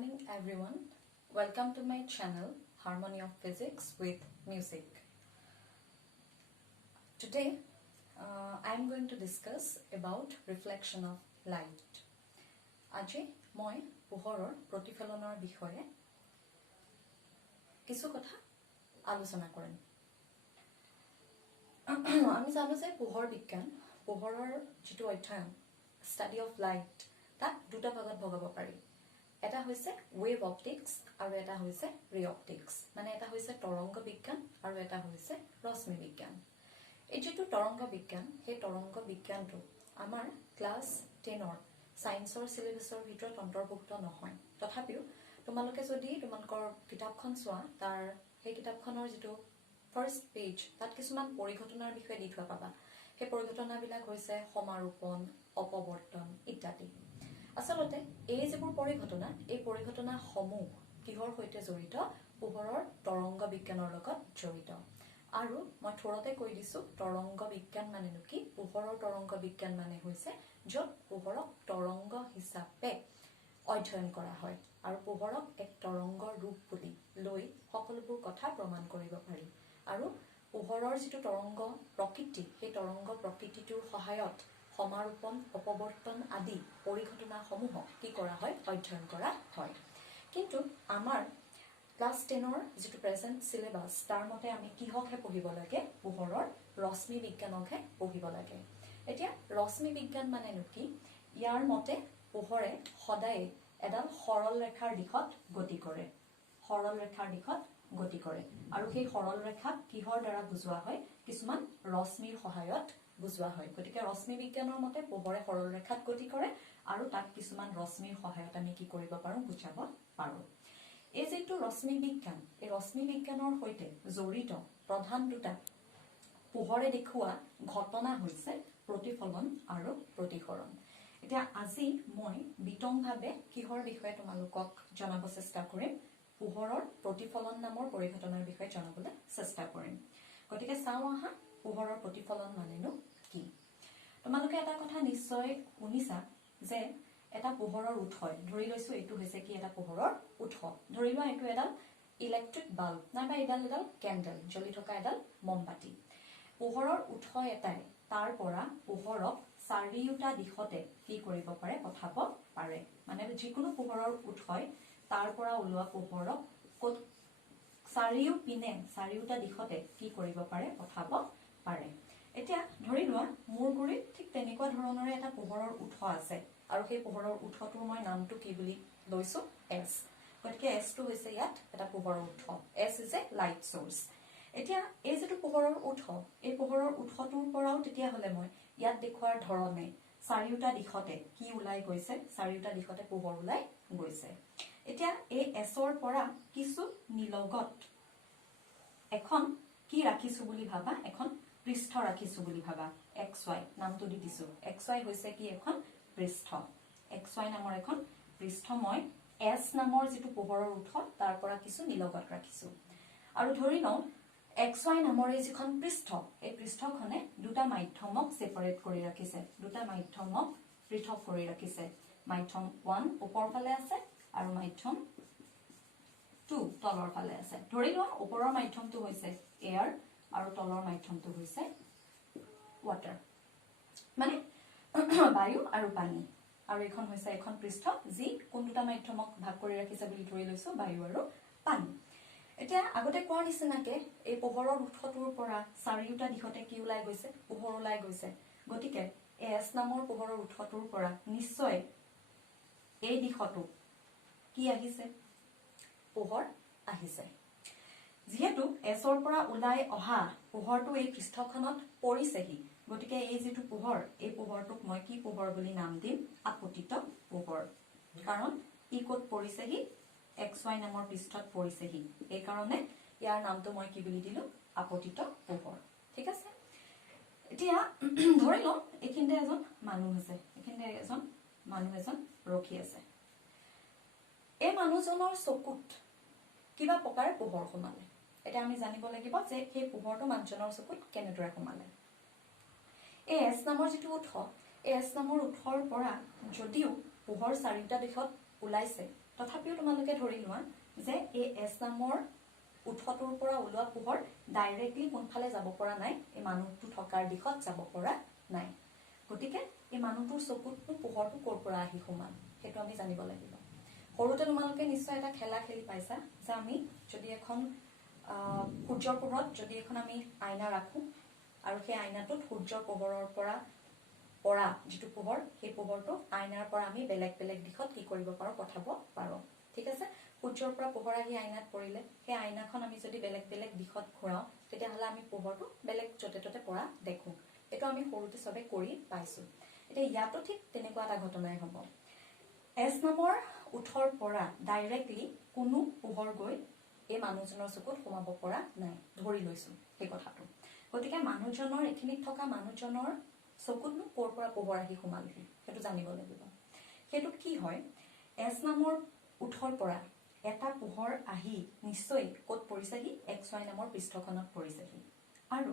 morning everyone. Welcome to my channel Harmony of Physics with Music. Today I am going to discuss about reflection of light. Aji moi পোহৰৰ প্ৰতিফলনৰ বিষয়ে কিছু কথা আলোচনা কৰিম। আমি জানো যে পোহৰ বিজ্ঞান পোহৰৰ যেটো অধ্যয়ন study of light তাক দুটা ভাগত ভগাব পাৰি। এটা হৈছে wave optics আৰু এটা হৈছে ray optics, মানে এটা হৈছে তৰংগ বিজ্ঞান আৰু এটা হৈছে ৰশ্মি বিজ্ঞান। এই যেটো তৰংগ বিজ্ঞান সেই তৰংগ বিজ্ঞানটো আমাৰ ক্লাস 10 ৰ সায়েন্সৰ সিলেবাসৰ ভিতৰত অন্তৰ্ভুক্ত নহয়। তথাপিও তোমালোকে যদি তোমালোকৰ কিতাপখন চোৱা তাৰ সেই কিতাপখনৰ যেটো ফাৰ্স্ট পেজ তাত কিছুমান পৰিঘটনাৰ বিষয়ে দি থোৱা পাবা। সেই পৰিঘটনাবিলাক হৈছে সমাৰোপণ, অপৱৰ্তন ইত্যাদি। আসলতে এই যেবোৰ পৰিঘটনা এই পৰিঘটনা সমূহ কিহৰ সৈতে জড়িত? পোহৰৰ তৰংগ বিজ্ঞানৰ লগত জড়িত। আৰু মই থৰতে কৈ দিছো তৰংগ বিজ্ঞান মানে কি? পোহৰৰ তৰংগ বিজ্ঞান মানে হৈছে য'ত পোহৰক তৰংগ হিচাপে অধ্যয়ন কৰা হয় আৰু পোহৰক এক তৰংগৰ ৰূপ বুলি লৈ সকলোবোৰ কথা প্ৰমাণ কৰিব পাৰি। আৰু পোহৰৰ যেটো তৰংগ প্ৰকৃতি সেই তৰংগ প্ৰকৃতিটোৰ সহায়ত সমাৰোপণ, অপৱৰ্তন আদি পৰিঘটনা সমূহক কি কৰা হয়? অধ্যয়ন কৰা হয়। কিন্তু আমাৰ ক্লাস 10 ৰ যেটো প্ৰেজেন্ট সিলেবাস তাৰ মতে আমি কিহকহে পঢ়িব লাগে? পোহৰৰ ৰশ্মি বিজ্ঞানকহে পঢ়িব লাগে। এতিয়া ৰশ্মি বিজ্ঞান মানে কি? ইয়াৰ মতে পোহৰে সদায় এডাল সৰল ৰেখাৰ দিশত গতি কৰে। সৰল ৰেখাৰ দিশত গতি কৰে আৰু সেই সৰল ৰেখা কিহৰ দ্বাৰা বুজোৱা হয়? কিছুমান ৰশ্মিৰ সহায়ত বুজোৱা হয়। গতিকে ৰশ্মি বিজ্ঞানৰ মতে পোহৰে সৰল ৰেখাত গতি কৰে আৰু তাক কিছুমান ৰশ্মিৰ সহায়ত আমি কি কৰিব পাৰো? বুজাব পাৰো। এই যেটো ৰশ্মি বিজ্ঞান এই ৰশ্মি বিজ্ঞানৰ সৈতে জড়িত প্ৰধান দুটা পোহৰে দেখুৱা ঘটনা হৈছে প্ৰতিফলন আৰু প্ৰতিসৰণ। এতিয়া আজি মই বিতংভাৱে কিহৰ বিষয়ে তোমালোকক জনাব চেষ্টা কৰিম? পোহৰৰ প্ৰতিফলন নামৰ পৰিঘটনাৰ বিষয়ে জনাবলৈ চেষ্টা কৰিম। গতিকে চাও আহা পোহৰৰ প্ৰতিফলন মানেনো কি? তোমালোকে এটা কথা নিশ্চয় শুনিছা যে এটা পোহৰৰ উৎস, ধৰি লৈছো এইটো হৈছে কি এটা পোহৰৰ উৎস। ধৰি লোৱা এইটো এডাল ইলেক্ট্ৰিক বাল্ব নাইবা এডাল কেন্ডেল, জ্বলি থকা এডাল মমবাতি। পোহৰৰ উৎস এটাই তাৰ পৰা পোহৰক চাৰিওটা দিশতে কি কৰিব পাৰে? পঠাব পাৰে। মানে যিকোনো পোহৰৰ উৎসই তাৰ পৰা ওলোৱা পোহৰক চাৰিওটা দিশতে কি কৰিব পাৰে? পঠাব পাৰে। এতিয়া ধৰি লোৱা মোৰ গুৰিত ঠিক তেনেকুৱা ধৰণৰে এটা পোহৰৰ উৎস আছে আৰু সেই পোহৰৰ উৎসটোৰ মই নামটো কি বুলি লৈছো? S। গতিকে S টো হৈছে ইয়াত এটা পোহৰৰ উৎস। S is a light source। এতিয়া এই যেটো পোহৰৰ উৎস এই পোহৰৰ উৎসটোৰ পৰাও তেতিয়া হলে মই ইয়াত দেখুৱাৰ ধৰণে চাৰিওটা দিশতে কি ওলাই গৈছে? চাৰিওটা দিশতে পোহৰ ওলাই গৈছে। এতিয়া এই S ৰ পৰা কিছু নিলগত এখন কি ৰাখিছো বুলি ভাবা? এখন পৃষ্ঠ ৰাখিছো বুলি ভাবা। XY নামটো দি দিছো। XY হৈছে কি? এখন পৃষ্ঠ। XY নামৰ এখন পৃষ্ঠ মই S নামৰ যেটো পোহৰৰ উৎস তাৰ পৰা কিছু নিলগত ৰাখিছো। আৰু ধৰি লওঁ XY নামৰ এই যিখন পৃষ্ঠ এই পৃষ্ঠখনে দুটা মাধ্যমক সেপাৰেট কৰি ৰাখিছে। দুটা মাধ্যমক পৃথক কৰি ৰাখিছে। মাধ্যম 1 ওপৰ ফালে আছে আৰু মাধ্যম 2 তলৰ ফালে আছে। ধৰি লোৱা ওপৰৰ মাধ্যমটো হৈছে এয়াৰ আৰু তলৰ মাধ্যমটো হৈছে ওয়াটাৰ, মানে বায়ু আৰু পানী। আৰু এখন হৈছে এখন পৃষ্ঠ যি কোন দুটা মাধ্যমক ভাগ কৰি ৰাখিছে বুলি ধৰি লৈছো? বায়ু আৰু পানী। এতিয়া আগতে কোৱাৰ নিচিনাকে এই পোহৰৰ উৎসটোৰ পৰা চাৰিওটা দিশতে কি ওলাই গৈছে? পোহৰ ওলাই গৈছে। গতিকে S নামৰ পোহৰৰ উৎসটোৰ পৰা নিশ্চয় এই দিশটো কি আহিছে? পোহৰ আহিছে। যিহেতু S ৰ পৰা ওলাই অহা পোহৰটো এই পৃষ্ঠখনত পৰিছেহি, গতিকে এই যেটো পোহৰ এই পোহৰটোক মই কি পোহৰ বুলি নাম দিম? আপতিত পোহৰ। কাৰণ ই ক'ত পৰিছেহি? XY নামৰ পৃষ্ঠত পৰিছেহি। এই কাৰণে ইয়াৰ নামটো মই কি বুলি দিলো? আপতিত পোহৰ। ঠিক আছে। এতিয়া ধৰি লওঁ এইখিনিতে এজন মানুহ আছে। এইখিনিতে এজন মানুহ ৰখি আছে। এই মানুহজনৰ চকুত কিবা প্ৰকাৰে পোহৰ সোমালে। এটা আমি জানিব লাগিব যে সেই পোহৰটো মানুহজনৰ চকুত কেনেদৰে সোমালে। এই S নামৰ যেটো উৎস এই S নামৰ উৎসৰ পৰা যদিও পোহৰ চাৰিটা দিশত ওলাইছে তথাপিও তোমালোকে ধৰি লোৱা যে এই এছ নামৰ উৎসটোৰ পৰা ওলোৱা পোহৰ ডাইৰেক্টলি কোনফালে যাব পৰা নাই, এই মানুহটো থকাৰ দিশত যাব পৰা নাই। গতিকে এই মানুহটোৰ চকুতনো পোহৰটো ক'ৰ পৰা আহি সোমাল সেইটো আমি জানিব লাগিব। সৰুতে তোমালোকে নিশ্চয় এটা খেলা খেলি পাইছা যে আমি যদি এখন সূৰ্যৰ পোহৰত যদি এখন আমি আইনা ৰাখো আৰু সেই আইনাটোত সূৰ্যৰ পোহৰৰ পৰা যিটো পোহৰ সেই পোহৰটো আইনাৰ পৰা আমি বেলেগ বেলেগ দিশত কি কৰিব পাৰো, পঠাব পাৰো। ঠিক আছে, সূৰ্যৰ পৰা পোহৰ আহি আইনাত পৰিলে সেই আইনাখন আমি যদি বেলেগ বেলেগ দিশত ঘূৰাও তেতিয়াহ'লে আমি পোহৰটো বেলেগ য'তে ত'তে পৰা দেখো। এইটো আমি সৰুতে চবে কৰি পাইছো। এতিয়া ইয়াতো ঠিক তেনেকুৱা এটা ঘটনাই হ'ব। এছ নামৰ উৎসৰ পৰা ডাইৰেক্টলি কোনো পোহৰ গৈ এই মানুহজনৰ চকুত সোমাব পৰা নাই, ধৰি লৈছো সেই কথাটো। গতিকে মানুহজনৰ এইখিনিত থকা মানুহজনৰ চকুতনো ক'ৰ পৰা পোহৰ আহি সোমালহি সেইটো জানিব লাগিব। সেইটো কি হয়, এছ নামৰ উৎসৰ পৰা এটা পোহৰ আহি নিশ্চয় ক'ত পৰিছেহি, XY নামৰ পৃষ্ঠখনত পৰিছেহি। আৰু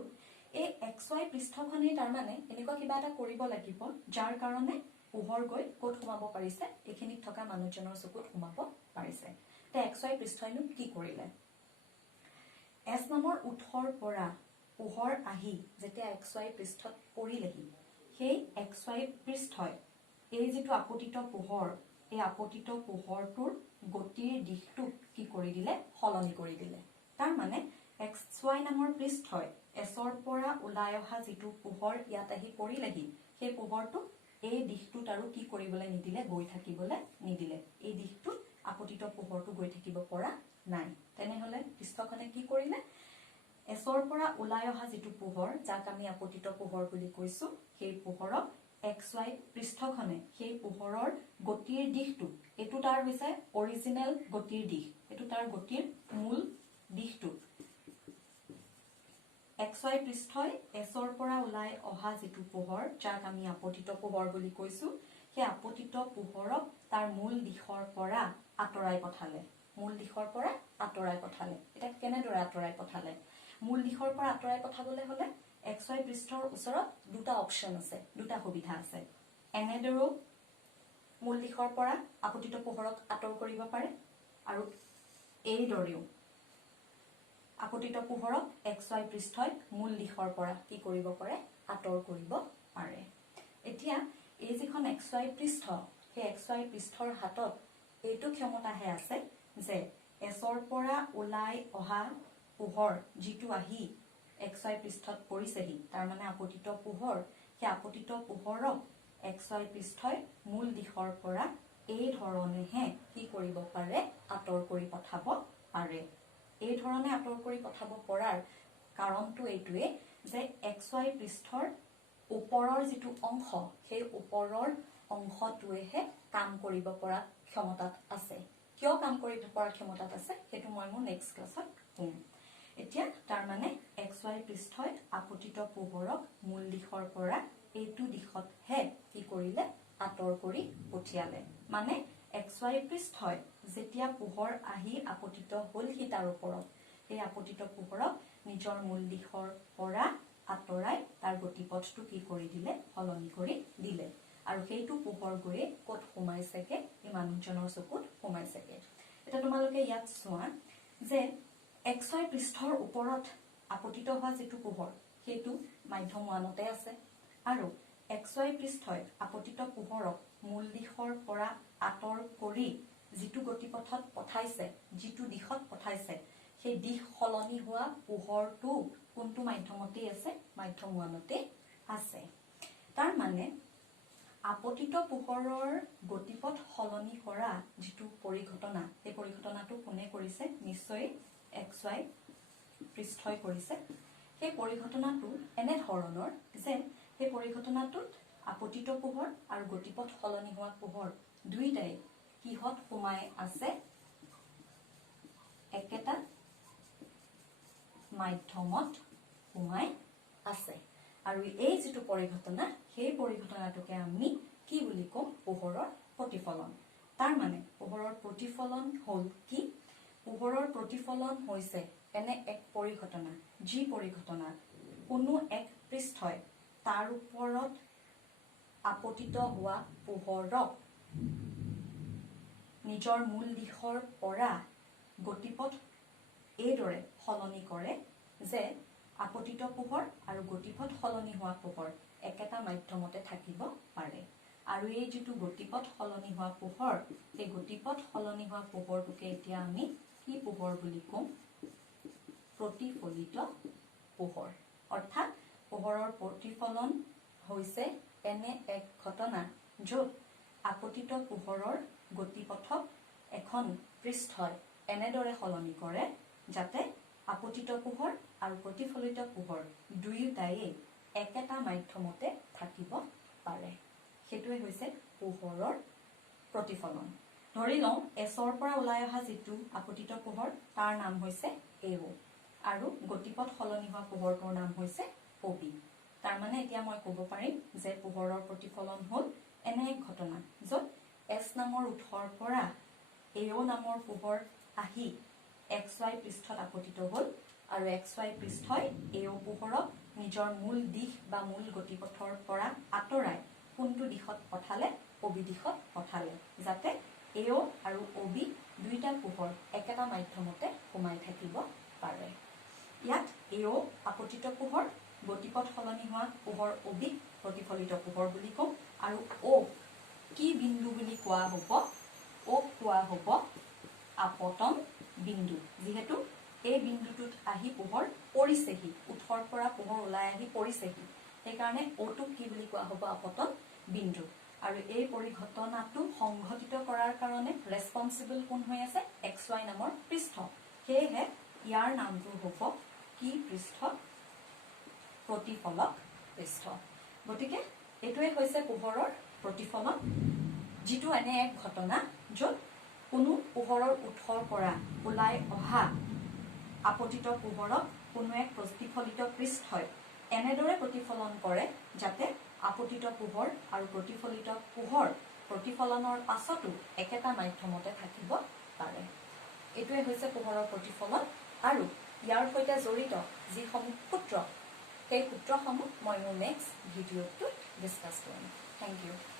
এই XY পৃষ্ঠখনেই তাৰমানে এনেকুৱা কিবা এটা কৰিব লাগিব যাৰ কাৰণে পোহৰ গৈ ক'ত সোমাব পাৰিছে, এইখিনিত থকা মানুহজনৰ চকুত সোমাব পাৰিছে। তে XY পৃষ্ঠইনো কি কৰিলে, এছ নামৰ উৎসৰ পৰা পোহৰ আহি যেতিয়া XY পৃষ্ঠত পৰিলেহি, সেই XY পৃষ্ঠই এই যিটো আপতিত পোহৰ, এই আপতিত পোহৰটোৰ গতিৰ দিশটোক কি কৰি দিলে, সলনি কৰি দিলে। তাৰ মানে XY নামৰ পৃষ্ঠই এছৰ পৰা ওলাই অহা যিটো পোহৰ ইয়াত আহি পৰিলেহি, সেই পোহৰটো এই দিশটোত আৰু কি কৰিবলৈ নিদিলে, গৈ থাকিবলৈ নিদিলে। এই দিশটোত আপতিত পোহৰটো গৈ থাকিব পৰা নাই। তেনেহলে পৃষ্ঠখনে কি কৰিলে, এছৰ পৰা ওলাই অহা যিটো পোহৰ যাক আমি আপতিত পোহৰ বুলি কৈছো, সেই পোহৰক XY পৃষ্ঠখনে সেই পোহৰৰ গতিৰ দিশটো, এইটো তাৰ হৈছে অৰিজিনেল গতিৰ দিশ, এইটো তাৰ গতিৰ মূল দিশটো। XY পৃষ্ঠই এছৰ পৰা ওলাই অহা যিটো পোহৰ যাক আমি আপতিত পোহৰ বুলি কৈছো, সেই আপতিত পোহৰক তাৰ মূল দিশৰ পৰা আঁতৰাই পঠালে। মূল দিশৰ পৰা আঁতৰাই পঠালে। এটা কেনেদৰে আঁতৰাই পঠালে, মূল দিশৰ পৰা আঁতৰাই পঠাবলৈ হলে XY পৃষ্ঠৰ ওচৰত দুটা অপচন আছে, দুটা সুবিধা আছে। এনেদৰেও মূল দিশৰ পৰা আপতিত পোহৰক আঁতৰ কৰিব পাৰে আৰু এইদৰেও আপতিত পোহৰক XY পৃষ্ঠই মূল দিশৰ পৰা কি কৰিব পাৰে, আঁতৰ কৰিব পাৰে। এতিয়া এই যিখন XY পৃষ্ঠ, সেই XY পৃষ্ঠৰ হাতত এইটো ক্ষমতাহে আছে যে এছৰ পৰা ওলাই অহা পোহৰ যিটো আহি XY পৃষ্ঠত পৰিছেহি, তাৰ মানে আপতিত পোহৰ, সেই আপতিত পোহৰক XY পৃষ্ঠই মূল দিশৰ পৰা এই ধৰণেহে কি কৰিব পাৰে, আঁতৰ কৰি পঠাব পাৰে। এই ধৰণে আঁতৰ কৰি পঠাব পৰাৰ কাৰণটো এইটোৱে যে XY পৃষ্ঠৰ ওপৰৰ যিটো অংশ, সেই ওপৰৰ অংশটোৱেহে কাম কৰিব পৰা ক্ষমতাত আছে। কিয় কাম কৰিব পৰা ক্ষমতাত আছে সেইটো মই মোৰ নেক্সট ক্লাছত কম। এতিয়া তাৰ মানে XY পৃষ্ঠই আপতিত পোহৰক মূল দিশৰ পৰা এইটো দিশতহে কি কৰিলে, আঁতৰ কৰি পঠিয়ালে। মানে XY পৃষ্ঠই যেতিয়া পোহৰ আহি আপতিত হলহি তাৰ ওপৰত, এই আপতিত পোহৰক নিজৰ মূল দিশৰ পৰা আঁতৰাই তাৰ গতিপথটো কি কৰি দিলে, সলনি কৰি দিলে। আৰু সেইটো পোহৰ গৈয়ে ক'ত সোমাইছেগে, এই মানুহজনৰ চকুত সোমাইছেগে। এতিয়া তোমালোকে ইয়াত চোৱা যে XY পৃষ্ঠৰ ওপৰত আপতিত হোৱা যিটো পোহৰ সেইটো মাধ্যম 1তে আছে, আৰু XY পৃষ্ঠই আপতিত পোহৰক মূল দিশৰ পৰা আঁতৰ কৰি যিটো গতিপথত পঠাইছে, যিটো দিশত পঠাইছে, সেই দিশ সলনি হোৱা পোহৰটো কোনটো মাধ্যমতে আছে, মাধ্যম 1তে আছে। তাৰ মানে আপতিত পোহৰৰ গতিপথ সলনি কৰা যিটো পৰিঘটনা, সেই পৰিঘটনাটো কোনে কৰিছে, নিশ্চয় XY পৃষ্ঠই কৰিছে। সেই পৰিঘটনাটো এনে ধৰণৰ যে সেই পৰিঘটনাটোত আপতিত পোহৰ আৰু গতিপথ সলনি হোৱা পোহৰ দুইটাই কিহত সোমাই আছে, একেটা মাধ্যমত সোমাই আছে। আৰু এই যিটো পৰিঘটনা, সেই পৰিঘটনাটোকে আমি কি বুলি কম, পোহৰৰ প্ৰতিফলন। তাৰ মানে পোহৰৰ প্ৰতিফলন হল কি, পোহৰৰ প্ৰতিফলন হৈছে এনে এক পৰিঘটনা, যি পৰিঘটনা কোনো এক পৃষ্ঠই তাৰ ওপৰত আপতিত হোৱা পোহৰক নিজৰ মূল দিশৰ পৰা গতিপথ এইদৰে সলনি কৰে যে আপতিত পোহৰ আৰু গতিপথ সলনি হোৱা পোহৰ একেটা মাধ্যমতে থাকিব পাৰে আৰু এই যেটো গতিপথ সলনি হোৱা পোহৰ এই গতিপথ সলনি হোৱা পোহৰটোকে এতিয়া আমি কি পোহৰ বুলি কম প্ৰতিফলিত পোহৰ অৰ্থাৎ পোহৰৰ প্ৰতিফলন হৈছে এনে এক ঘটনা য'ত আপতিত পোহৰৰ গতিপথক এখন পৃষ্ঠই এনেদৰে সলনি কৰে যাতে আপতিত পোহৰ আৰু প্ৰতিফলিত পোহৰ দুয়োটাই একেটা মাধ্যমতে থাকিব পাৰে হেতুৱে হৈছে পোহৰৰ প্ৰতিফলন ধৰি লওঁ এছৰ পৰা ওলাই অহা যেটো আপতিত পোহৰ তাৰ নাম হৈছে এও আৰু গতিপথ সলনি হোৱা পোহৰটোৰ নাম হৈছে OB তাৰ মানে এতিয়া মই ক'ব পাৰিম যে পোহৰৰ প্ৰতিফলন হ'ল এনে এক ঘটনা য'ত S নামৰ উৎসৰ পৰা AO নামৰ পোহৰ আহি XY পৃষ্ঠত আপতিত হ'ল আৰু XY পৃষ্ঠই AO পোহৰক নিজৰ মূল দিশ বা মূল গতিপথৰ পৰা আঁতৰাই কোনটো দিশত পঠালে OB দিশত পঠালে যাতে AO আৰু OB দুইটা পোহৰ একেটা মাধ্যমতে সোমাই থাকিব পাৰে ইয়াত AO আপতিত পোহৰ গতিপথ সলনি হোৱা পোহৰ OB প্ৰতিফলিত পোহৰ বুলি কম আৰু O কি বিন্দু বুলি কোৱা হ'ব O কোৱা হ'ব আপতন বিন্দু যেহেতু এই বিন্দুটোত আহি পোহৰ পৰিছেহি উৎসৰ পৰা পোহৰ ওলাই আহি পৰিছেহি সেই কাৰণে ওটোক কি বুলি কোৱা হ'ব আপতন বিন্দু আৰু এই পৰিঘটনাটো সংঘটিত কৰাৰ কাৰণে ৰেসপন্সিবল কোন হৈ আছে XY নামৰ পৃষ্ঠ হেহে ইয়াৰ নামটো হ'ব কি পৃষ্ঠ প্ৰতিফলক পৃষ্ঠ গতিকে এটোৱে হৈছে পোহৰৰ প্ৰতিফলন যেটো এনে এক ঘটনা য'ত কোনো পোহৰৰ উৎসৰ পৰা ওলাই অহা আপতিত পোহৰক কোনো এক প্ৰতিফলিত পৃষ্ঠই এনেদৰে প্ৰতিফলন কৰে যাতে আপতিত পোহৰ আৰু প্ৰতিফলিত পোহৰ প্ৰতিফলনৰ পাছতো একেটা মাধ্যমতে থাকিব পাৰে এটোৱে হৈছে পোহৰৰ প্ৰতিফলন আৰু ইয়াৰ সৈতে জড়িত যি সমূহ সূত্ৰ সেই সূত্ৰসমূহ মই মোৰ নেক্সট ভিডিঅ'টো ডিসকাস কৰিম থ্যাংক ইউ